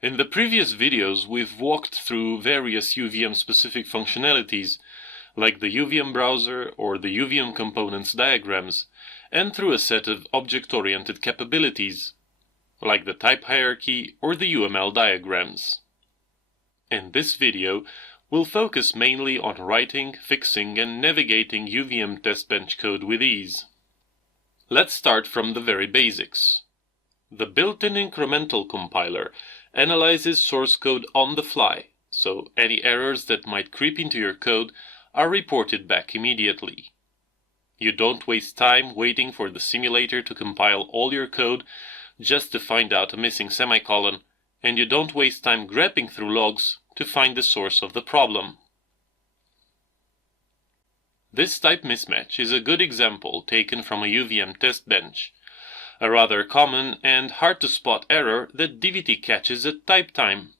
In the previous videos, we've walked through various UVM-specific functionalities, like the UVM browser or the UVM components diagrams, and through a set of object-oriented capabilities, like the type hierarchy or the UML diagrams. In this video, we'll focus mainly on writing, fixing, and navigating UVM testbench code with ease. Let's start from the very basics. The built-in incremental compiler analyzes source code on the fly, so any errors that might creep into your code are reported back immediately. You don't waste time waiting for the simulator to compile all your code just to find out a missing semicolon, and you don't waste time grabbing through logs to find the source of the problem. This type mismatch is a good example taken from a UVM test bench, a rather common and hard-to-spot error that DVT catches at type time.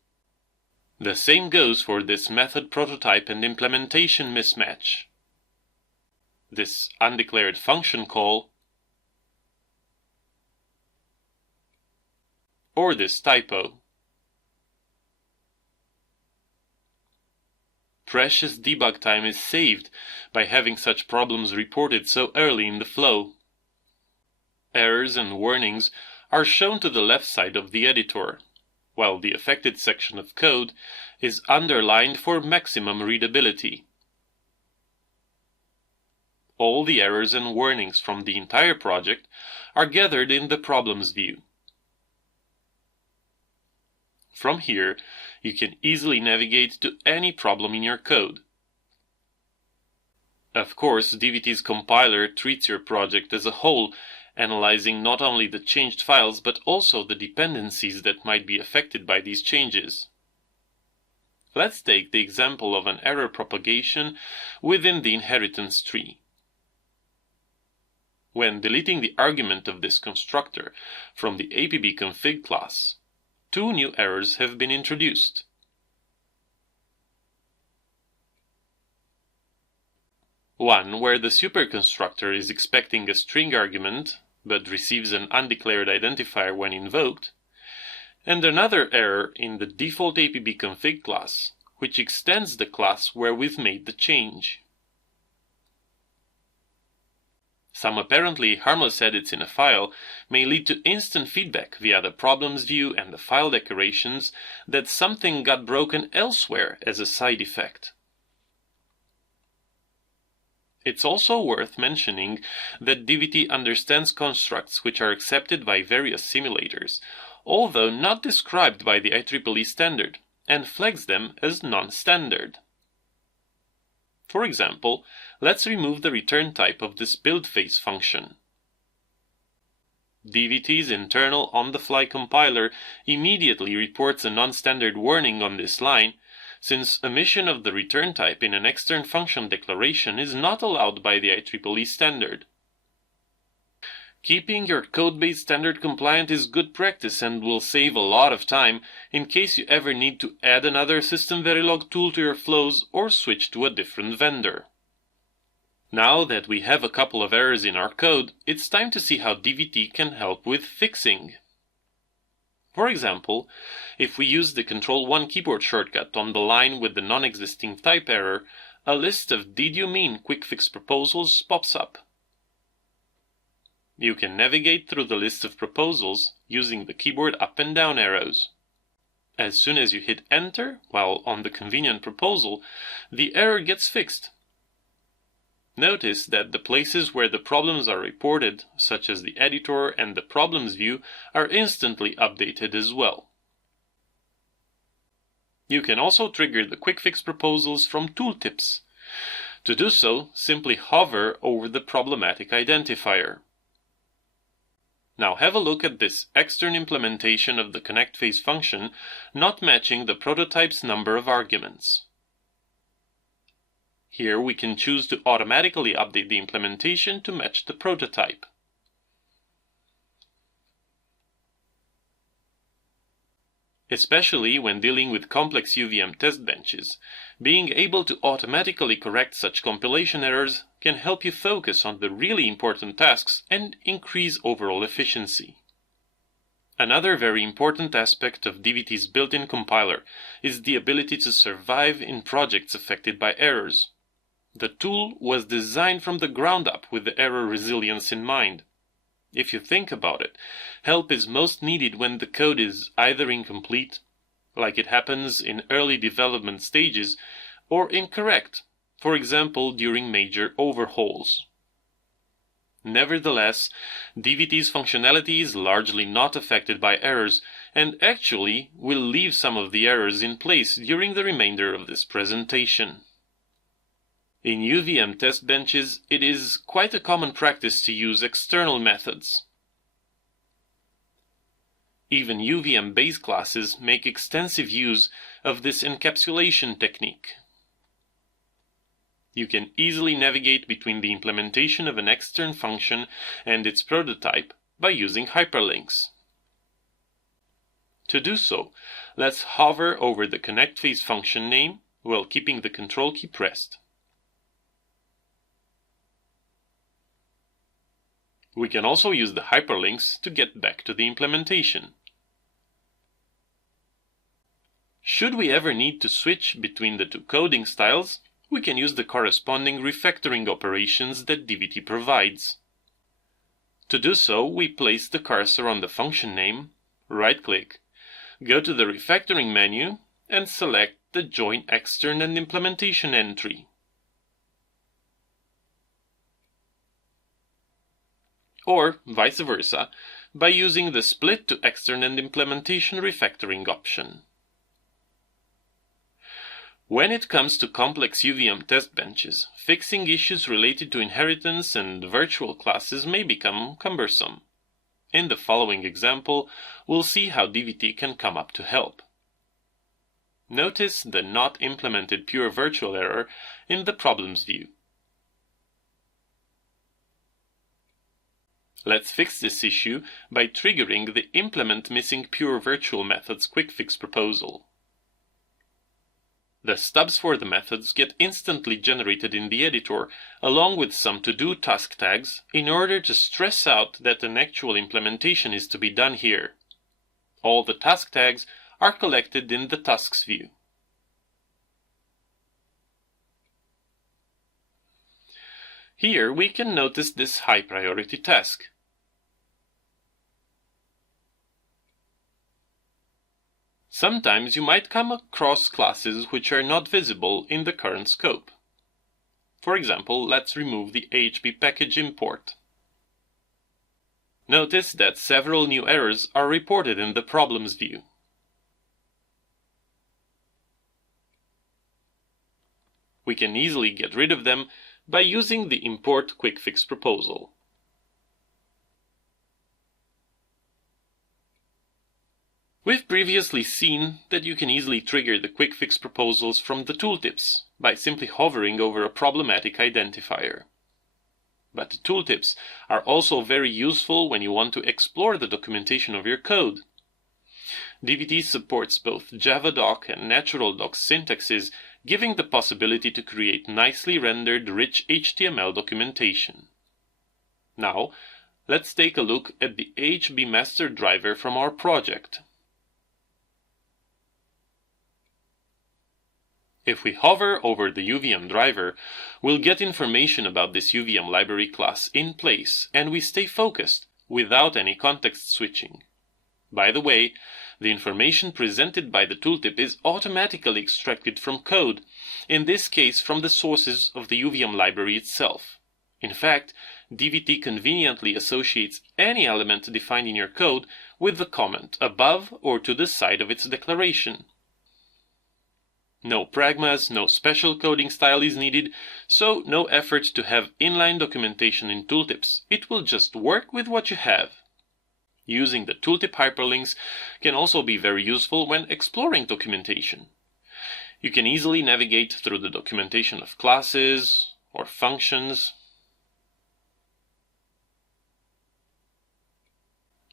The same goes for this method prototype and implementation mismatch. This undeclared function call, or this typo. Precious debug time is saved by having such problems reported so early in the flow. Errors and warnings are shown to the left side of the editor, while the affected section of code is underlined for maximum readability. All the errors and warnings from the entire project are gathered in the Problems view. From here, you can easily navigate to any problem in your code. Of course, DVT's compiler treats your project as a whole, analyzing not only the changed files but also the dependencies that might be affected by these changes. Let's take the example of an error propagation within the inheritance tree. When deleting the argument of this constructor from the APBconfig class, two new errors have been introduced. One where the superconstructor is expecting a string argument but receives an undeclared identifier when invoked, and another error in the default APBconfig class, which extends the class where we've made the change. Some apparently harmless edits in a file may lead to instant feedback via the Problems view and the file decorations that something got broken elsewhere as a side effect. It's also worth mentioning that DVT understands constructs which are accepted by various simulators, although not described by the IEEE standard, and flags them as non-standard. For example, let's remove the return type of this build phase function. DVT's internal on-the-fly compiler immediately reports a non-standard warning on this line, since omission of the return type in an extern function declaration is not allowed by the IEEE standard. Keeping your codebase standard compliant is good practice and will save a lot of time in case you ever need to add another system verilog tool to your flows or switch to a different vendor. Now that we have a couple of errors in our code, it's time to see how DVT can help with fixing. For example, if we use the Ctrl+1 keyboard shortcut on the line with the non-existing type error, a list of "Did you mean" quick fix proposals pops up. You can navigate through the list of proposals using the keyboard up and down arrows. As soon as you hit Enter while on the convenient proposal, the error gets fixed. Notice that the places where the problems are reported, such as the editor and the Problems view, are instantly updated as well. You can also trigger the quick fix proposals from Tooltips. To do so, simply hover over the problematic identifier. Now have a look at this extern implementation of the connect phase function not matching the prototype's number of arguments. Here we can choose to automatically update the implementation to match the prototype. Especially when dealing with complex UVM test benches, being able to automatically correct such compilation errors can help you focus on the really important tasks and increase overall efficiency. Another very important aspect of DVT's built-in compiler is the ability to survive in projects affected by errors. The tool was designed from the ground up with the error resilience in mind. If you think about it, help is most needed when the code is either incomplete, like it happens in early development stages, or incorrect, for example during major overhauls. Nevertheless, DVT's functionality is largely not affected by errors, and actually will leave some of the errors in place during the remainder of this presentation. In UVM test benches, it is quite a common practice to use external methods. Even UVM base classes make extensive use of this encapsulation technique. You can easily navigate between the implementation of an extern function and its prototype by using hyperlinks. To do so, let's hover over the connect phase function name while keeping the Control key pressed. We can also use the hyperlinks to get back to the implementation. Should we ever need to switch between the two coding styles, we can use the corresponding refactoring operations that DVT provides. To do so, we place the cursor on the function name, right-click, go to the refactoring menu, and select the Join Extern and Implementation entry. Or vice versa, by using the Split to Extern and Implementation refactoring option. When it comes to complex UVM test benches, fixing issues related to inheritance and virtual classes may become cumbersome. In the following example, we'll see how DVT can come up to help. Notice the Not Implemented Pure Virtual error in the Problems view. Let's fix this issue by triggering the Implement Missing Pure Virtual Methods quick fix proposal. The stubs for the methods get instantly generated in the editor, along with some to-do task tags, in order to stress out that an actual implementation is to be done here. All the task tags are collected in the Tasks view. Here we can notice this high-priority task. Sometimes you might come across classes which are not visible in the current scope. For example, let's remove the AHP package import. Notice that several new errors are reported in the Problems view. We can easily get rid of them by using the Import Quick Fix proposal. We've previously seen that you can easily trigger the quick fix proposals from the tooltips by simply hovering over a problematic identifier. But the tooltips are also very useful when you want to explore the documentation of your code. DVT supports both JavaDoc and NaturalDoc syntaxes, giving the possibility to create nicely rendered rich HTML documentation. Now, let's take a look at the AHB master driver from our project. If we hover over the UVM driver, we'll get information about this UVM library class in place, and we stay focused without any context switching. By the way, the information presented by the tooltip is automatically extracted from code, in this case from the sources of the UVM library itself. In fact, DVT conveniently associates any element defined in your code with the comment above or to the side of its declaration. No pragmas, no special coding style is needed, so no effort to have inline documentation in tooltips. It will just work with what you have. Using the tooltip hyperlinks can also be very useful when exploring documentation. You can easily navigate through the documentation of classes or functions.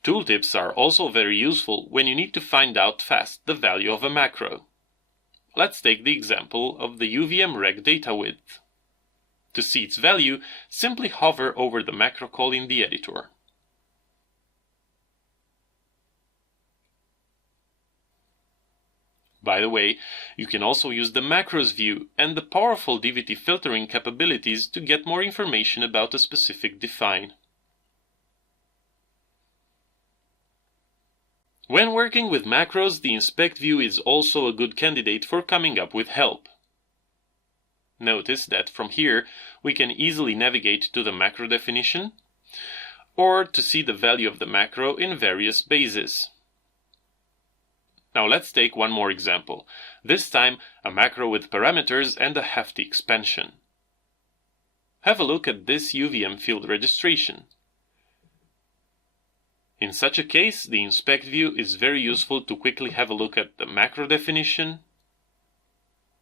Tooltips are also very useful when you need to find out fast the value of a macro. Let's take the example of the UVM reg data width. To see its value, simply hover over the macro call in the editor. By the way, you can also use the macros view and the powerful DVT filtering capabilities to get more information about a specific define. When working with macros, the inspect view is also a good candidate for coming up with help. Notice that from here we can easily navigate to the macro definition or to see the value of the macro in various bases. Now let's take one more example, this time a macro with parameters and a hefty expansion. Have a look at this UVM field registration. In such a case, the inspect view is very useful to quickly have a look at the macro definition,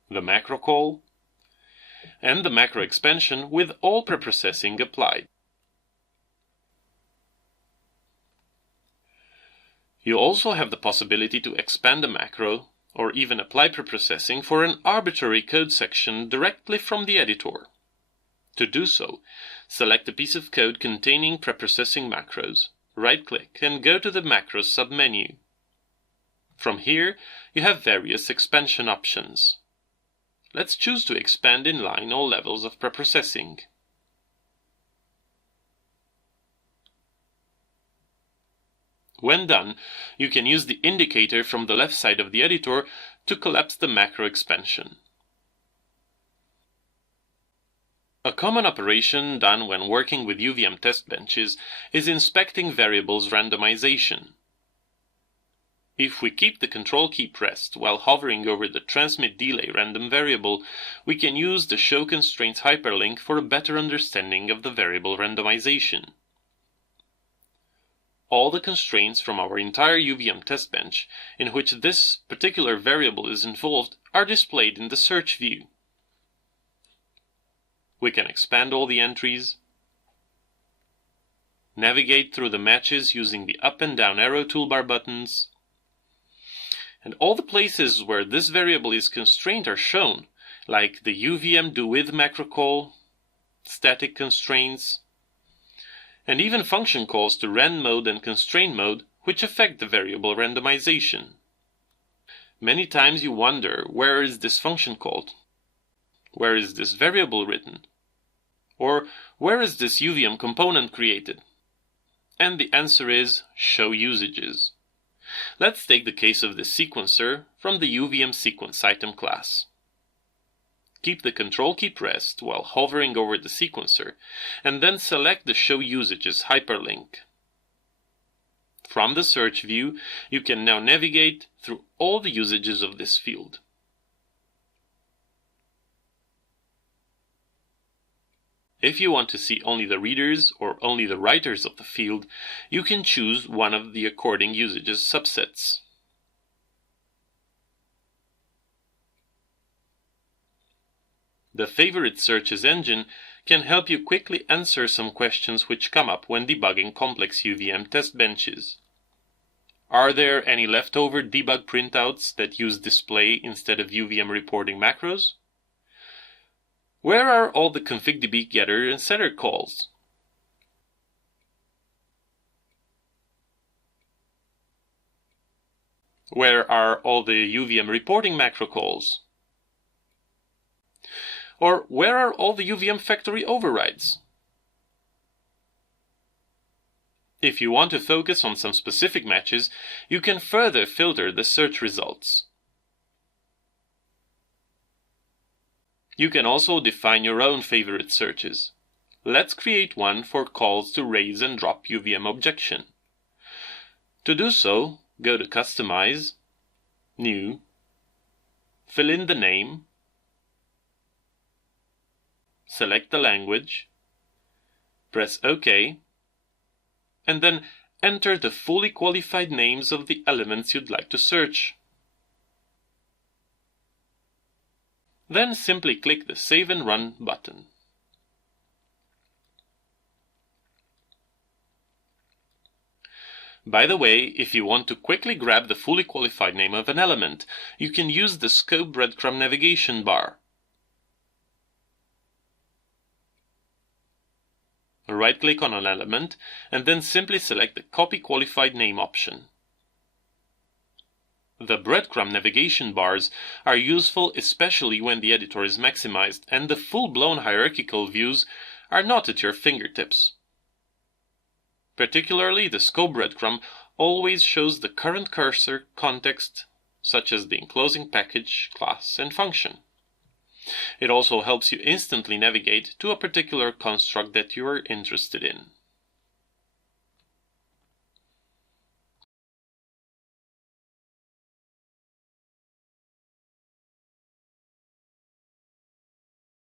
the macro call, and the macro expansion with all preprocessing applied. You also have the possibility to expand a macro or even apply preprocessing for an arbitrary code section directly from the editor. To do so, select a piece of code containing preprocessing macros, right-click and go to the Macros submenu. From here, you have various expansion options. Let's choose to expand in line all levels of preprocessing. When done, you can use the indicator from the left side of the editor to collapse the macro expansion. A common operation done when working with UVM test benches is inspecting variables randomization. If we keep the Control key pressed while hovering over the transmit delay random variable, we can use the Show Constraints hyperlink for a better understanding of the variable randomization. All the constraints from our entire UVM test bench, in which this particular variable is involved, are displayed in the search view. We can expand all the entries, navigate through the matches using the up and down arrow toolbar buttons, and all the places where this variable is constrained are shown, like the UVM doWith macro call, static constraints, and even function calls to rand mode and constraint mode, which affect the variable randomization. Many times you wonder, where is this function called? Where is this variable written? Or where is this UVM component created? And the answer is show usages. Let's take the case of the sequencer from the UVM sequence item class. Keep the Control key pressed while hovering over the sequencer, and then select the Show Usages hyperlink. From the search view, you can now navigate through all the usages of this field. If you want to see only the readers or only the writers of the field, you can choose one of the according usages subsets. The Favorite Searches engine can help you quickly answer some questions which come up when debugging complex UVM test benches. Are there any leftover debug printouts that use display instead of UVM reporting macros? Where are all the config.db getter and setter calls? Where are all the UVM reporting macro calls? Or where are all the UVM factory overrides? If you want to focus on some specific matches, you can further filter the search results. You can also define your own favorite searches. Let's create one for calls to raise and drop UVM objection. To do so, go to Customize, New, fill in the name, select the language, press OK, and then enter the fully qualified names of the elements you'd like to search. Then simply click the Save and Run button. By the way, if you want to quickly grab the fully qualified name of an element, you can use the Scope breadcrumb navigation bar. Right-click on an element, and then simply select the Copy Qualified Name option. The breadcrumb navigation bars are useful especially when the editor is maximized and the full-blown hierarchical views are not at your fingertips. Particularly, the scope breadcrumb always shows the current cursor context, such as the enclosing package, class, and function. It also helps you instantly navigate to a particular construct that you are interested in.